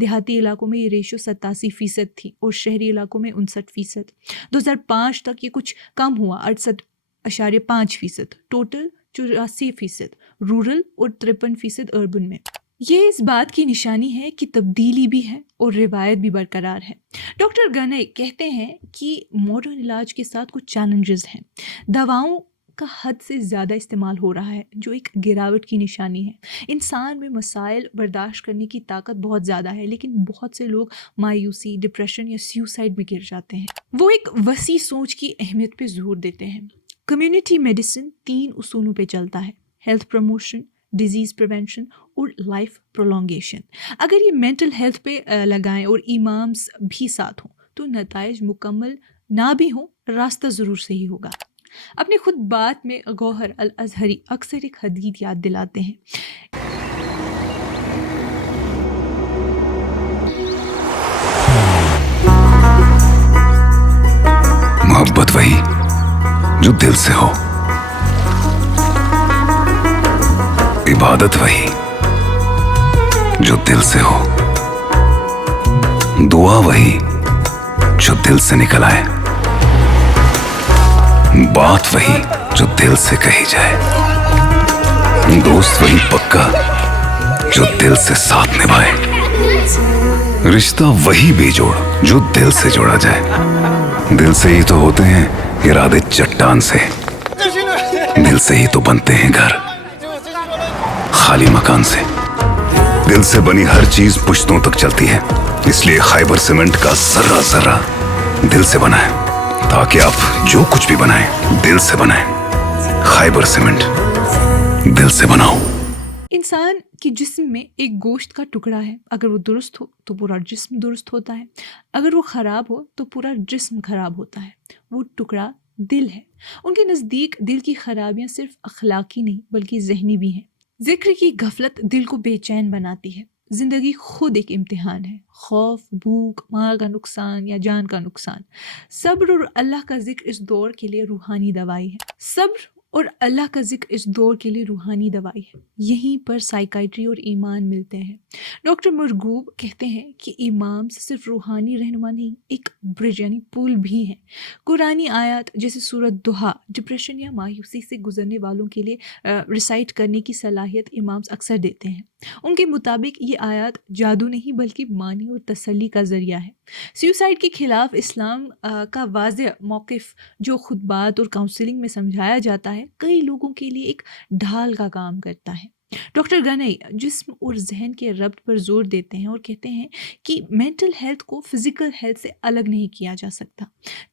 دیہاتی علاقوں میں یہ ریشو 87% تھی اور شہری علاقوں میں 59%. 2005 تک یہ کچھ کم ہوا 68.5%. ٹوٹل 84% رورل اور 53% اربن میں. یہ اس بات کی نشانی ہے کہ تبدیلی بھی ہے اور روایت بھی برقرار ہے. ڈاکٹر گنئی کہتے ہیں کہ ماڈرن علاج کے ساتھ کچھ چیلنجز ہیں. دواؤں کا حد سے زیادہ استعمال ہو رہا ہے جو ایک گراوٹ کی نشانی ہے. انسان میں مسائل برداشت کرنے کی طاقت بہت زیادہ ہے لیکن بہت سے لوگ مایوسی، ڈپریشن یا سیوسائڈ میں گر جاتے ہیں. وہ ایک وسیع سوچ کی اہمیت پہ زور دیتے ہیں. کمیونٹی میڈیسن 3 اصولوں پہ چلتا ہے: ہیلتھ پروموشن، ڈیزیز پریونشن اور لائف پرولونگیشن. اگر یہ مینٹل ہیلتھ پہ لگائیں اور امامس بھی ساتھ ہوں تو نتائج مکمل نہ بھی ہوں، راستہ ضرور صحیح ہوگا. اپنے خود بات میں گوہر الازہری اکثر ایک حدیث یاد دلاتے ہیں. محبت وہی جو دل سے ہو، عبادت وہی جو دل سے ہو، دعا وہی جو دل سے نکل آئے، بات وہی جو دل سے کہی جائے، دوست وہی پکا جو دل سے ساتھ نبھائے، رشتہ وہی بے جوڑ جو دل سے جوڑا جائے. دل سے ہی تو ہوتے ہیں ارادے چٹان سے، دل سے ہی تو بنتے ہیں گھر خالی مکان سے. دل سے بنی ہر چیز پشتوں تک چلتی ہے، اس لیے خیبر سیمنٹ کا ذرہ ذرہ دل سے بنا ہے تاکہ آپ جو کچھ بھی بنائیں دل سے بنائیں. خیبر سیمنٹ، دل سے بناؤ. انسان کے جسم میں ایک گوشت کا ٹکڑا ہے، اگر وہ درست ہو تو پورا جسم درست ہوتا ہے، اگر وہ خراب ہو تو پورا جسم خراب ہوتا ہے. وہ ٹکڑا دل ہے. ان کے نزدیک دل کی خرابیاں صرف اخلاقی نہیں بلکہ ذہنی بھی ہیں. ذکر کی غفلت دل کو بے چین بناتی ہے. زندگی خود ایک امتحان ہے. خوف، بھوک، مال کا نقصان یا جان کا نقصان. صبر اور اللہ کا ذکر اس دور کے لیے روحانی دوائی ہے. صبر اور اللہ کا ذکر اس دور کے لیے روحانی دوائی ہے. یہیں پر سائیکائٹری اور ایمان ملتے ہیں. ڈاکٹر مرغوب کہتے ہیں کہ امام صرف روحانی رہنما نہیں، ایک برج یعنی پل بھی ہیں. قرآنی آیات جیسے سورۃ دہا ڈپریشن یا مایوسی سے گزرنے والوں کے لیے ریسائٹ کرنے کی صلاحیت امامز اکثر دیتے ہیں. ان کے مطابق یہ آیات جادو نہیں بلکہ معنی اور تسلی کا ذریعہ ہے. سیوسائڈ کے خلاف اسلام کا واضح موقف جو خطبات اور کاؤنسلنگ میں سمجھایا جاتا ہے کئی لوگوں کے لیے ایک ڈھال کا کام کرتا ہے. ڈاکٹر گنئی جسم اور ذہن کے ربط پر زور دیتے ہیں اور کہتے ہیں کہ مینٹل ہیلتھ کو فزیکل ہیلتھ سے الگ نہیں کیا جا سکتا.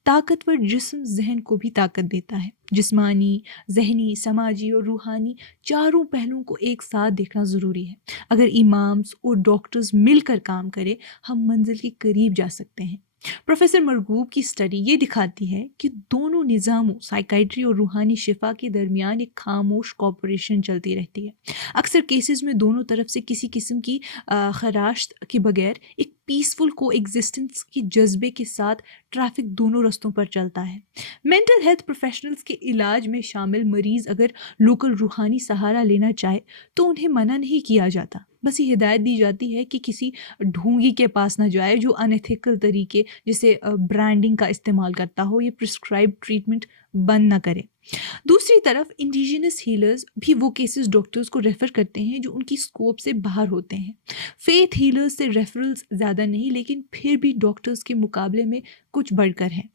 طاقتور جسم ذہن کو بھی طاقت دیتا ہے. جسمانی، ذہنی، سماجی اور روحانی چاروں پہلوؤں کو ایک ساتھ دیکھنا ضروری ہے. اگر امامز اور ڈاکٹرز مل کر کام کریں ہم منزل کے قریب جا سکتے ہیں. پروفیسر مرغوب کی اسٹڈی یہ دکھاتی ہے کہ دونوں نظاموں سائیکائٹری اور روحانی شفا کے درمیان ایک خاموش کوآپریشن چلتی رہتی ہے. اکثر کیسز میں دونوں طرف سے کسی قسم کی خراشت کے بغیر ایک پیسفل کو ایگزسٹنس کے جذبے کے ساتھ ٹریفک دونوں رستوں پر چلتا ہے. مینٹل ہیلتھ پروفیشنلز کے علاج میں شامل مریض اگر لوکل روحانی سہارا لینا چاہے تو انہیں منع نہیں کیا جاتا، بس یہ ہدایت دی جاتی ہے کہ کسی ڈھونگی کے پاس نہ جائے جو انیتھیکل طریقے جیسے برانڈنگ کا استعمال کرتا ہو یا پرسکرائب ٹریٹمنٹ بند نہ کرے. دوسری طرف انڈیجنس ہیلرز بھی وہ کیسز ڈاکٹرز کو ریفر کرتے ہیں جو ان کی اسکوپ سے باہر ہوتے ہیں. فیتھ ہیلرز سے ریفرلز زیادہ نہیں لیکن پھر بھی ڈاکٹرز کے مقابلے میں کچھ بڑھ کر ہیں.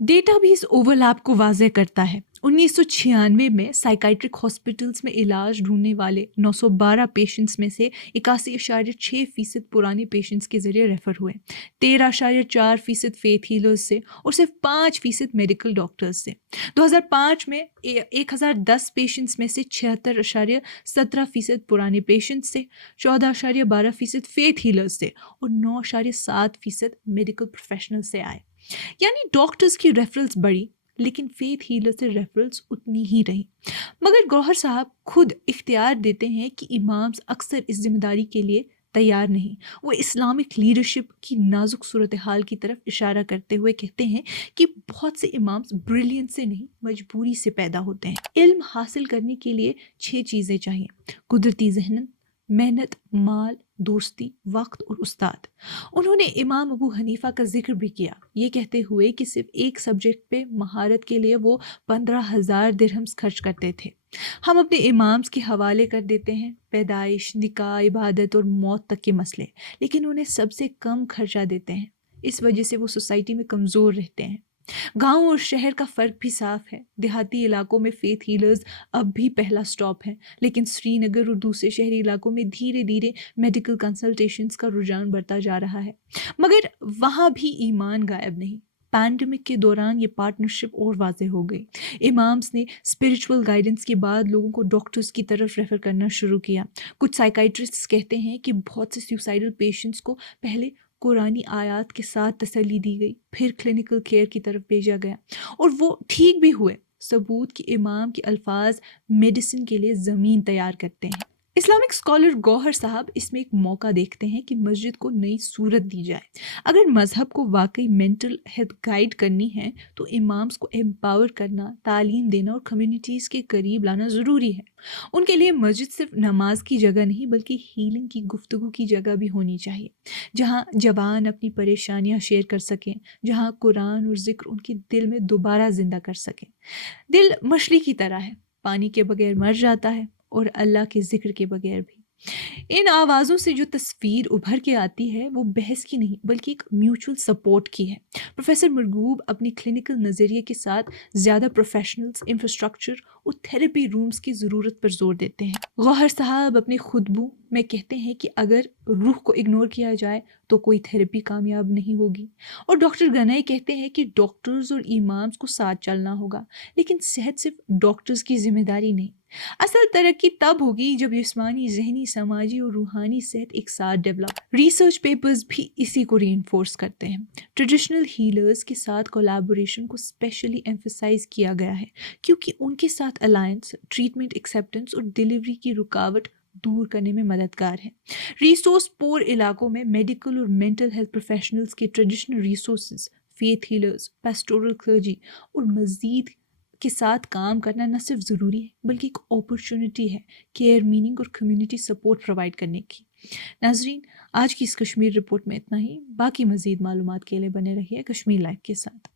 ڈیٹا بھی اس اوورلیپ کو واضح کرتا ہے. 1996 میں سائیکائٹرک ہاسپٹلز میں علاج ڈھونڈنے والے 912 پیشنٹس میں سے 81.6% پرانے پیشنٹس کے ذریعے ریفر ہوئے، 13.4% فیتھ ہیلرز سے اور صرف 5% میڈیکل ڈاکٹرز سے. 2005 میں 1010 پیشنٹس میں سے 76.17% پرانے پیشنٹس سے، 14.12% فیتھ ہیلرز سے اور 9.7% میڈیکل پروفیشنل سے آئے. یعنی ڈاکٹرز کی ریفرلز بڑھی لیکن فیتھ ہیلر سے ریفرلز اتنی ہی رہی. مگر گوہر صاحب خود اختیار دیتے ہیں کہ امامز اکثر اس ذمہ داری کے لیے تیار نہیں. وہ اسلامک لیڈرشپ کی نازک صورتحال کی طرف اشارہ کرتے ہوئے کہتے ہیں کہ بہت سے امامز بریلینس سے نہیں مجبوری سے پیدا ہوتے ہیں. علم حاصل کرنے کے لیے 6 چیزیں چاہیے: قدرتی ذہن، محنت، مال، دوستی، وقت اور استاد۔ انہوں نے امام ابو حنیفہ کا ذکر بھی کیا، یہ کہتے ہوئے کہ صرف ایک سبجیکٹ پہ مہارت کے لیے وہ 15,000 درہمز خرچ کرتے تھے۔ ہم اپنے امامز کے حوالے کر دیتے ہیں پیدائش، نکاح، عبادت اور موت تک کے مسئلے، لیکن انہیں سب سے کم خرچہ دیتے ہیں۔ اس وجہ سے وہ سوسائٹی میں کمزور رہتے ہیں۔ گاؤں اور شہر کا فرق بھی صاف ہے۔ دیہاتی علاقوں میں فیتھ ہیلرز اب بھی پہلا سٹاپ ہیں، لیکن سری نگر اور دوسرے شہری علاقوں میں دھیرے دھیرے میڈیکل کنسلٹیشنز کا رجحان بڑھتا جا رہا ہے، مگر وہاں بھی ایمان غائب نہیں۔ پینڈیمک کے دوران یہ پارٹنرشپ اور واضح ہو گئی۔ امامس نے اسپرچول گائیڈنس کے بعد لوگوں کو ڈاکٹرز کی طرف ریفر کرنا شروع کیا۔ کچھ سائیکائٹرسٹ کہتے ہیں کہ بہت سے سیوسائڈل پیشنٹس کو پہلے قرآنی آیات کے ساتھ تسلی دی گئی، پھر کلینکل کیئر کی طرف بھیجا گیا اور وہ ٹھیک بھی ہوئے۔ ثبوت کہ امام کے الفاظ میڈیسن کے لیے زمین تیار کرتے ہیں۔ اسلامک اسکالر گوہر صاحب اس میں ایک موقع دیکھتے ہیں کہ مسجد کو نئی صورت دی جائے۔ اگر مذہب کو واقعی مینٹل ہیلتھ گائیڈ کرنی ہے تو امامس کو امپاور کرنا، تعلیم دینا اور کمیونٹیز کے قریب لانا ضروری ہے۔ ان کے لیے مسجد صرف نماز کی جگہ نہیں بلکہ ہیلنگ کی گفتگو کی جگہ بھی ہونی چاہیے، جہاں جوان اپنی پریشانیاں شیئر کر سکیں، جہاں قرآن اور ذکر ان کے دل میں دوبارہ زندہ کر سکیں۔ دل مچھلی کی طرح ہے، پانی کے بغیر مر جاتا ہے اور اللہ کے ذکر کے بغیر بھی۔ ان آوازوں سے جو تصویر ابھر کے آتی ہے وہ بحث کی نہیں بلکہ ایک میوچل سپورٹ کی ہے۔ پروفیسر مرغوب اپنی کلینکل نظریے کے ساتھ زیادہ پروفیشنلز، انفراسٹرکچر اور تھیراپی رومز کی ضرورت پر زور دیتے ہیں۔ گوہر صاحب اپنے خطبوں میں کہتے ہیں کہ اگر روح کو اگنور کیا جائے تو کوئی تھیراپی کامیاب نہیں ہوگی، اور ڈاکٹر گنائی کہتے ہیں کہ ڈاکٹرز اور امامز کو ساتھ چلنا ہوگا، لیکن صحت صرف ڈاکٹرز کی ذمہ داری نہیں۔ اصل ترقی تب ہوگی جب جسمانی، ذہنی، سماجی اور روحانی صحت ایک ساتھ ڈیولپ۔ ریسرچ پیپرز بھی اسی کو ری انفورس کرتے ہیں۔ ٹریڈیشنل ہیلرز کے ساتھ کولیبوریشن کو اسپیشلی ایمفیسائز کیا گیا ہے کیونکہ ان کے ساتھ الائنس ٹریٹمنٹ ایکسیپٹنس اور ڈیلیوری کی رکاوٹ دور کرنے میں مددگار ہے۔ ریسورس پور علاقوں میں میڈیکل اور مینٹل ہیلتھ پروفیشنلز کے traditional resources, faith healers, pastoral clergy اور مزید کے ساتھ کام کرنا نہ صرف ضروری ہے بلکہ ایک اپرچونٹی ہے کیئر، میننگ اور کمیونٹی سپورٹ پرووائڈ کرنے کی۔ ناظرین، آج کی اس کشمیر رپورٹ میں اتنا ہی۔ باقی مزید معلومات کے لیے بنے رہیے کشمیر لائف کے ساتھ۔